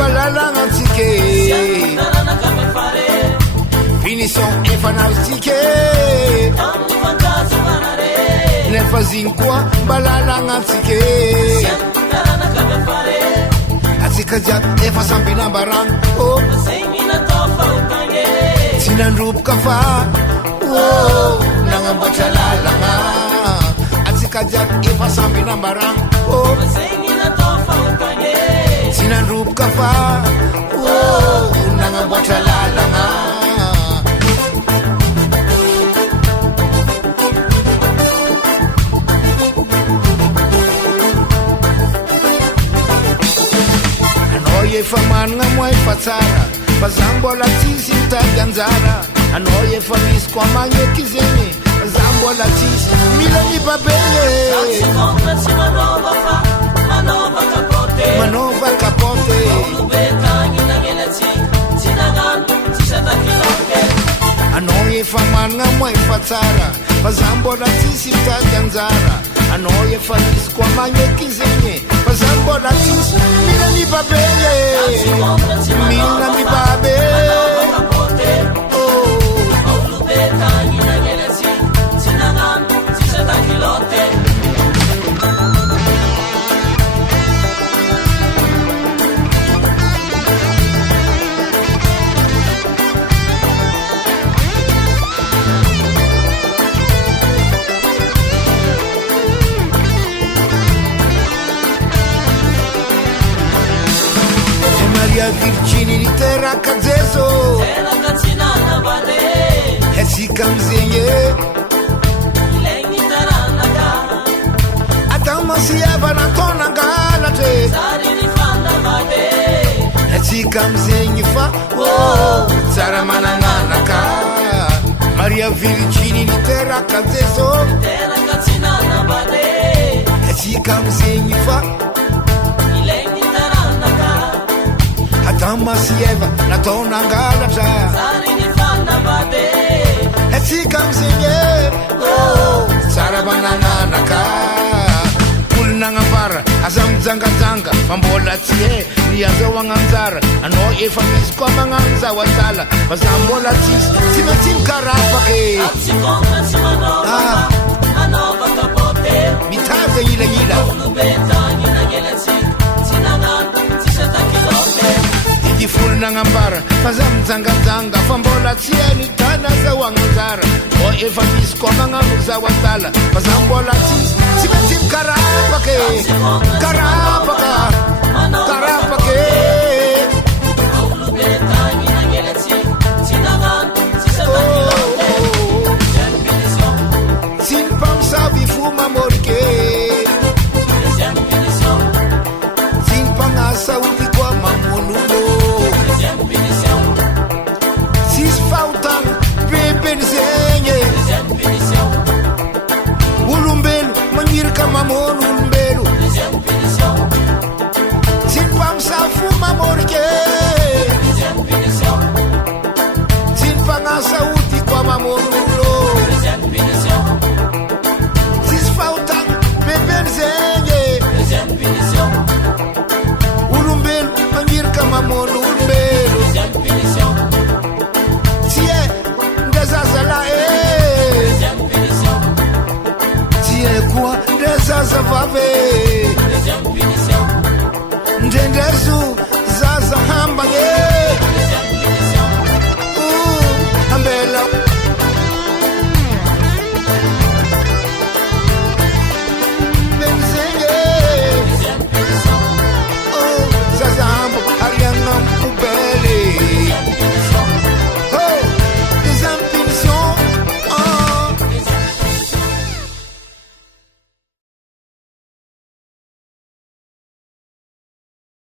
balalagnatsika finition efa nazotsika nefa zigny koa balalagnatsika atsika jiaby efa samby nambaragno tsy nandroboka fa nagnamboatra lalagna atsika jiaby efa samby nambaragno tsy nandroboka fa nagnamboatra lalagna anao efa managna moa efa tsara fa za mbola tsisy mitady anjara anao efa misy koa magneky zegny za mbola tsisy mila mibabegny manova kapote anao efa managna moa efa tsara fa za mbola tsisy mitady anjara anao efa misy koa magneky zegny fa za mbola tsisy mila mibabegny mila mibabegny Virgini literaka Jesu teraka tsinana bade hetsika amizegny ilaigny taranaka atamasiava nataonangalatre sary ny fanda bade hetsika amizegny fa tsara manananaka Maria Virgini literaka Jesu teraka tsinana bade hetsika amizegny fa Damasieva nataonangalatra sary ny fanda bade hetsika amizegny tsara manananaka olona agnambara aza mijangajanga fa mbola tsy ny azahoagna anjara anao efa misy koa magnano zao atala fa za mbola tsisy tsy maintsy mikarapaky mitady ilagila folo nagnambara fa za mijangajanga fa mbola tsy any tany azahoagna anjara efa misy koa magnano zao atala fa za mbola tsisy tsy maintsy mikarapaky karapaka karapake tsy ny mpamosavy fo mamorike tsy ny mpagnasa ody koa mamonolo tsisy fahotagna bebeny zegny olombelo magniraka mamono olombelo tsy ny mpamosavy fo mamorike tsy ny mpagnasa ody koa mamonolo tsisy fahotagna bebeny zegny olombelo magniraka mamono olombelo tsy e ndre zazala tsy e koa ndre zazavave ndrendrezo